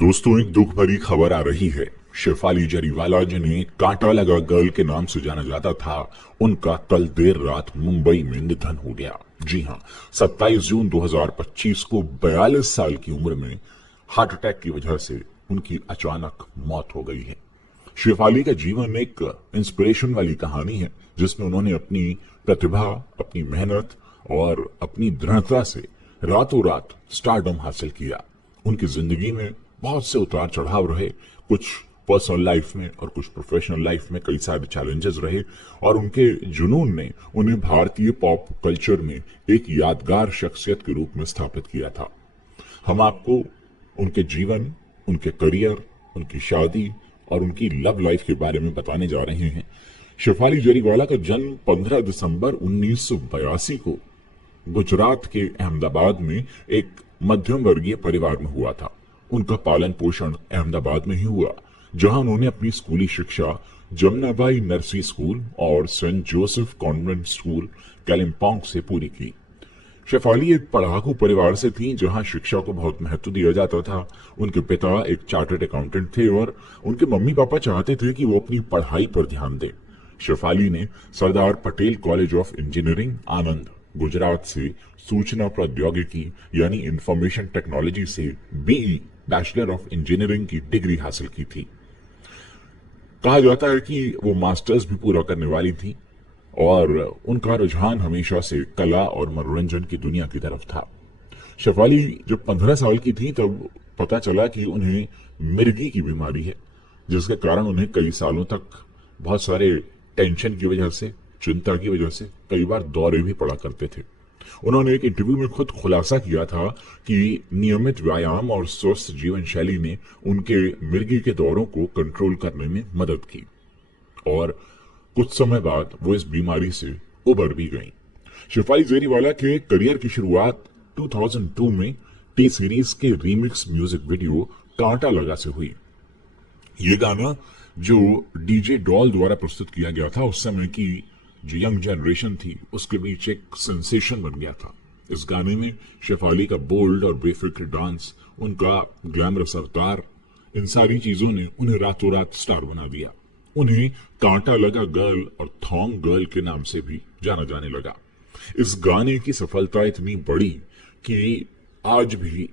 दोस्तों, एक दुख भरी खबर आ रही है। शेफाली जरीवाला, जिन्हें कांटा लगा गर्ल के नाम से जाना जाता था, उनका कल देर रात मुंबई में निधन हो गया। जी हां, 27 जून 2025 को 42 साल की उम्र में हार्ट अटैक की वजह से उनकी अचानक मौत हो गई है। शेफाली का जीवन एक इंस्पिरेशन वाली कहानी है, जिसमें उन्होंने अपनी प्रतिभा, अपनी मेहनत और अपनी दृढ़ता से रातों रात स्टारडम हासिल किया। उनकी जिंदगी में बहुत से उतार चढ़ाव रहे, कुछ पर्सनल लाइफ में और कुछ प्रोफेशनल लाइफ में कई सारे चैलेंजेस रहे, और उनके जुनून ने उन्हें भारतीय पॉप कल्चर में एक यादगार शख्सियत के रूप में स्थापित किया था। हम आपको उनके जीवन, उनके करियर, उनकी शादी और उनकी लव लाइफ के बारे में बताने जा रहे हैं। शेफाली जरीवाला का जन्म 15 दिसंबर 1982 को गुजरात के अहमदाबाद में एक मध्यम वर्गीय परिवार में हुआ था। उनका पालन पोषण अहमदाबाद में ही हुआ, जहां उन्होंने अपनी स्कूली शिक्षा जमुनाबाई नर्सरी स्कूल और saint Joseph convent school Kalimpong से पूरी की। शेफाली एक पढ़ाकू परिवार से थी, जहां शिक्षा को बहुत महत्व दिया जाता था। उनके पिता एक चार्टर्ड अकाउंटेंट थे और उनके मम्मी पापा चाहते थे कि वो अपनी पढ़ाई पर ध्यान दें। शेफाली ने Sardar Patel college of engineering, आनंद, गुजरात से सूचना प्रौद्योगिकी यानी इंफॉर्मेशन टेक्नोलॉजी से बीई, बैचलर ऑफ इंजीनियरिंग की डिग्री हासिल की थी। कहा जाता है कि वो मास्टर्स भी पूरा करने वाली थी और उनका रुझान हमेशा से कला और मनोरंजन की दुनिया की तरफ था। शेफाली जब 15 साल की थी तब पता चला कि उन्हें मिर्गी की बीमारी है, जिसके कारण उन्हें कई सालों तक बहुत सारे टेंशन की वजह से, चिंता की वजह से कई बार दौरे भी पड़ा करते थे। उन्होंने एक इंटरव्यू में खुद खुलासा किया था कि नियमित व्यायाम और स्वस्थ जीवन शैली ने उनके मिर्गी के दौरों को कंट्रोल करने में मदद की और कुछ समय बाद वो इस बीमारी से उबर भी गईं। शेफाली जरीवाला के करियर की शुरुआत 2002 में टी सीरीज के रीमिक्स म्यूजिक वीडियो कांटा लगा से हुई। ये गाना जो डीजे डॉल द्वारा प्रस्तुत किया गया था, उस समय की जो यंग जनरेशन थी उसके बीच एक सेंसेशन बन गया था। इस गाने में शेफाली का बोल्ड और बेफिक्र डांस, उनका ग्लैमरस अवतार, इन सारी चीजों ने उन्हें रातों रात स्टार बना दिया। उन्हें कांटा लगा गर्ल और थॉन्ग गर्ल के नाम से भी जाना जाने लगा। इस गाने की सफलता इतनी बड़ी कि आज भी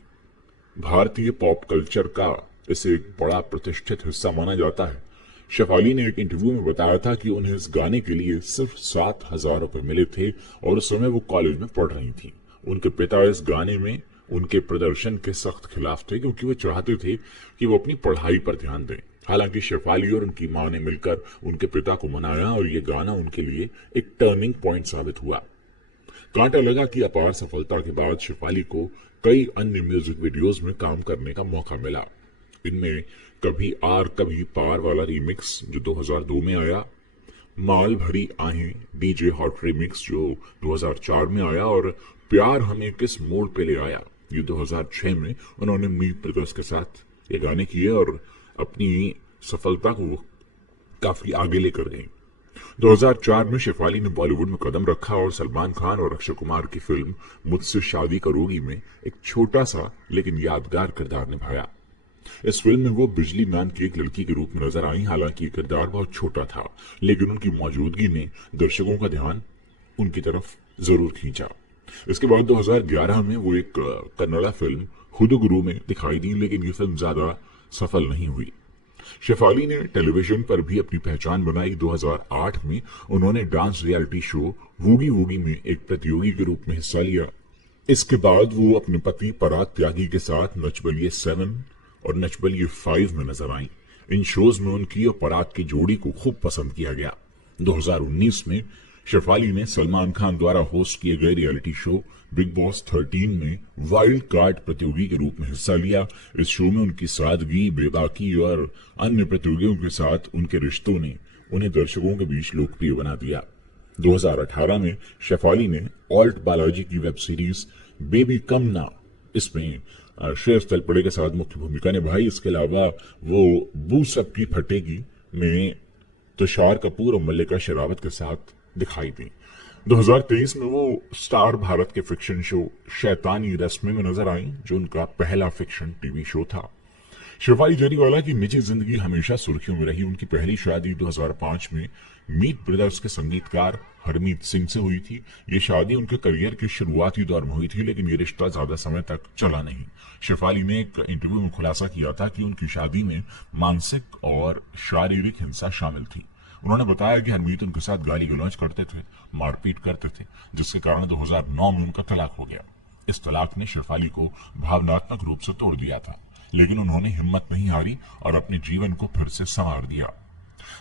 भारतीय पॉप कल्चर का इसे एक बड़ा प्रतिष्ठित हिस्सा माना जाता है। शेफाली ने एक इंटरव्यू में बताया था कि उन्हें इस गाने के लिए सिर्फ 7,000 रुपए मिले थे और उस समय वो कॉलेज में पढ़ रही थी। उनके पिता इस गाने में उनके प्रदर्शन के सख्त खिलाफ थे, क्योंकि वो चाहते थे कि वो अपनी पढ़ाई पर ध्यान दें। हालांकि शेफाली और उनकी मां ने मिलकर उनके पिता को मनाया और ये गाना उनके लिए एक टर्निंग पॉइंट साबित हुआ। कांटा लगा की अपार सफलता के बाद शेफाली को कई अन्य म्यूजिक वीडियोस में काम करने का मौका मिला। इनमें कभी आर कभी पार वाला रीमिक्स जो 2002 में आया, माल भरी आहें डीजे हॉट रीमिक्स जो 2004 में आया, और प्यार हमें किस मोड़ पे ले आया, ये 2006 में उन्होंने मीत ब्रदर्स के साथ ये गाने किए और अपनी सफलता को काफी आगे लेकर गई। 2004 में शेफाली ने बॉलीवुड में कदम रखा और सलमान खान और अक्षय कुमार की फिल्म मुझसे शादी करोगी में एक छोटा सा लेकिन यादगार किरदार निभाया। इस फिल्म में वो बिजली मैन की एक लड़की के रूप में नजर आई। हालांकि ये किरदार बहुत छोटा था, लेकिन उनकी मौजूदगी ने दर्शकों का ध्यान उनकी तरफ जरूर खींचा। इसके बाद 2011 में वो एक कन्नड़ा फिल्म हुदुगुरु में दिखाई दी, लेकिन ये फिल्म ज्यादा सफल नहीं हुई। शेफाली ने टेलीविजन पर भी अपनी पहचान बनाई। 2008 में उन्होंने dance reality show woogie woogie में एक प्रतियोगी के रूप में हिस्सा लिया। इसके बाद वो अपने पति पराग त्यागी के साथ नच बलिए 7 और नच बलिए 5 में नजर आई। इन शोज में उनकी और पराग की जोड़ी को खूब पसंद किया गया। 2019 में शेफाली ने सलमान खान द्वारा होस्ट किए गए रियलिटी शो बिग बॉस 13 में वाइल्ड कार्ड प्रतियोगी के रूप में हिस्सा लिया। इस शो में उनकी सादगी, बेबाकी और अन्य प्रतियोगियों के साथ उनके रिश्तों ने उन्हें दर्शकों के बीच लोकप्रिय बना दिया। 2018 में शेफाली ने ऑल्ट बालाजी की वेब सीरीज बेबी कम ना, इसमें श्रेयस तलपड़े के साथ मुख्य भूमिका निभाई। इसके अलावा वो बू सबकी फटेगी में तुषार कपूर और मल्लिका शेरावत के साथ दिखाई दी। 2023 में वो स्टार भारत के फिक्शन शो शैतानी रस्में में नजर आई, जो उनका पहला फिक्शन टीवी शो था। शेफाली जरीवाला की निजी जिंदगी हमेशा सुर्खियों में रही। उनकी पहली शादी 2005 में मीत ब्रदर्स के संगीतकार हरमीत सिंह से हुई थी। ये शादी उनके करियर के शुरुआती दौर में हुई थी, लेकिन ये रिश्ता ज्यादा समय तक चला नहीं। शेफाली ने एक इंटरव्यू में खुलासा किया था कि उनकी शादी में मानसिक और शारीरिक हिंसा शामिल थी। उन्होंने बताया कि हरमीत उनके साथ गाली गलौज करते थे, मारपीट करते थे, जिसके कारण 2009 में उनका तलाक हो गया। इस तलाक ने शेफाली को भावनात्मक रूप से तोड़ दिया था, लेकिन उन्होंने हिम्मत नहीं हारी और अपने जीवन को फिर से संवार दिया।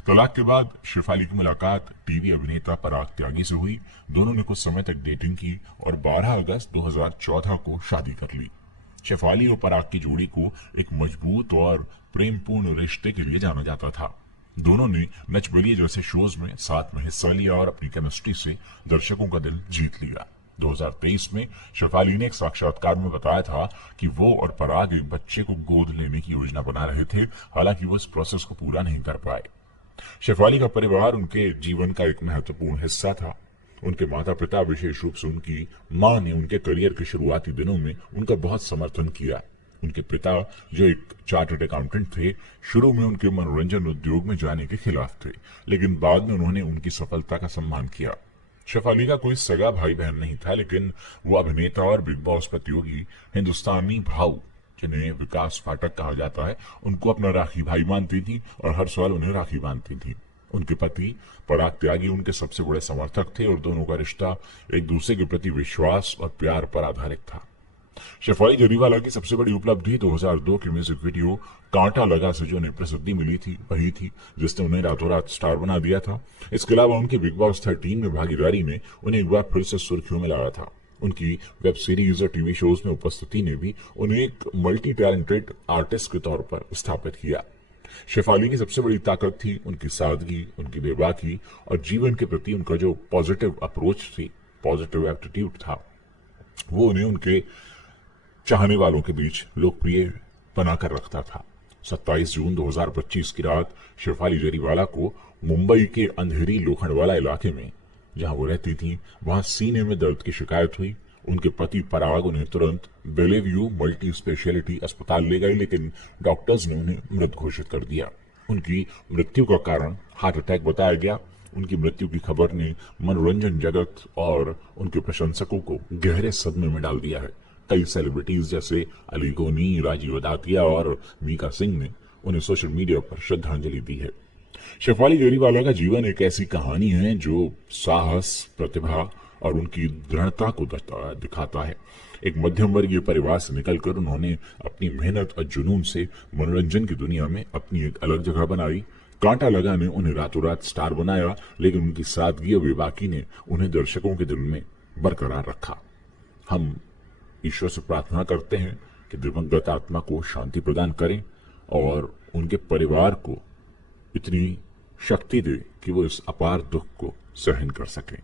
तलाक के बाद शेफाली की मुलाकात टीवी अभिनेता पराग त्यागी से हुई। दोनों ने कुछ समय तक डेटिंग की और 12 अगस्त 2014 को शादी कर ली। शेफाली और पराग की जोड़ी को एक मजबूत और प्रेमपूर्ण रिश्ते के लिए जाना जाता था। दोनों ने नच बलिए जैसे शोज में साथ में हिस्सा लिया और अपनी केमिस्ट्री से दर्शकों का दिल जीत लिया। 2023 में शेफाली ने एक साक्षात्कार में बताया था कि वो और पराग एक बच्चे को गोद लेने की योजना बना रहे थे, हालांकि वो इस प्रोसेस को पूरा नहीं कर पाए। शेफाली का परिवार उनके जीवन का एक महत्वपूर्ण हिस्सा था। उनके माता पिता, विशेष रूप से उनकी मां ने उनके करियर के शुरुआती दिनों में उनका बहुत समर्थन किया। उनके पिता, जो एक चार्टर्ड अकाउंटेंट थे, शुरू में उनके मनोरंजन उद्योग में जाने के खिलाफ थे, लेकिन बाद में उन्होंने उनकी सफलता का सम्मान किया। शेफाली का कोई सगा भाई बहन नहीं था, लेकिन वो अभिनेता और बिग बॉस प्रतियोगी हिंदुस्तानी भाऊ, जिन्हें विकास फाटक कहा जाता है, उनको अपना राखी भाई मानती थी और हर साल उन्हें राखी बांधती थी। उनके पति पराग त्यागी उनके सबसे बड़े समर्थक थे और दोनों का रिश्ता एक दूसरे के प्रति विश्वास और प्यार पर आधारित था। शेफाली जरीवाला की सबसे बड़ी उपलब्धि 2002 के म्यूजिक वीडियो कांटा लगा से जो उन्हें प्रसिद्धि मिली थी, वही थी जिसने उन्हें रातों रात स्टार बना दिया था। इसके अलावा उनकी बिग बॉस 13 में भागीदारी ने उन्हें एक बार फिर से सुर्खियों में लाया था। उनकी वेब सीरीज और टीवी शोज में उपस्थिति ने भी उन्हें एक मल्टी टैलेंटेड आर्टिस्ट के तौर पर स्थापित किया। शेफाली की सबसे बड़ी ताकत थी उनकी सादगी, उनकी बेबाकी और जीवन के प्रति उनका जो पॉजिटिव अप्रोच थी, पॉजिटिव एटीट्यूड था, वो उन्हें उनके चाहने वालों के बीच लोकप्रिय बनाकर रखता था। 27 जून 2025 की रात शेफाली जरीवाला को मुंबई के अंधेरी लोखंडवाला इलाके में, जहां वो रहती थी, वहां सीने में दर्द की शिकायत हुई। उनके पति पराग उन्हें तुरंत बेलेव्यू मल्टी स्पेशलिटी अस्पताल ले गए, लेकिन डॉक्टर्स ने उन्हें मृत घोषित कर दिया। उनकी मृत्यु का कारण हार्ट अटैक बताया गया। उनकी मृत्यु की खबर ने मनोरंजन जगत और उनके प्रशंसकों को गहरे सदमे में डाल दिया है। कई सेलिब्रिटीज जैसे अली गोनी, राजीव दातिया और मीका सिंह ने उन्हें सोशल मीडिया पर श्रद्धांजलि दी है। शेफाली जरीवाला का जीवन एक ऐसी कहानी है जो साहस, प्रतिभा और उनकी दृढ़ता को दिखाता है। एक मध्यम वर्गीय परिवार से निकलकर उन्होंने अपनी मेहनत और जुनून से मनोरंजन की दुनिया में अपनी एक अलग जगह बनाई। कांटा लगा ने उन्हें रातों रात स्टार बनाया, लेकिन उनकी सादगी और बेबाकी ने उन्हें दर्शकों के दिल में बरकरार रखा। हम ईश्वर से प्रार्थना करते हैं कि दिवंगत आत्मा को शांति प्रदान करें और उनके परिवार को इतनी शक्ति दे कि वो इस अपार दुख को सहन कर सकें।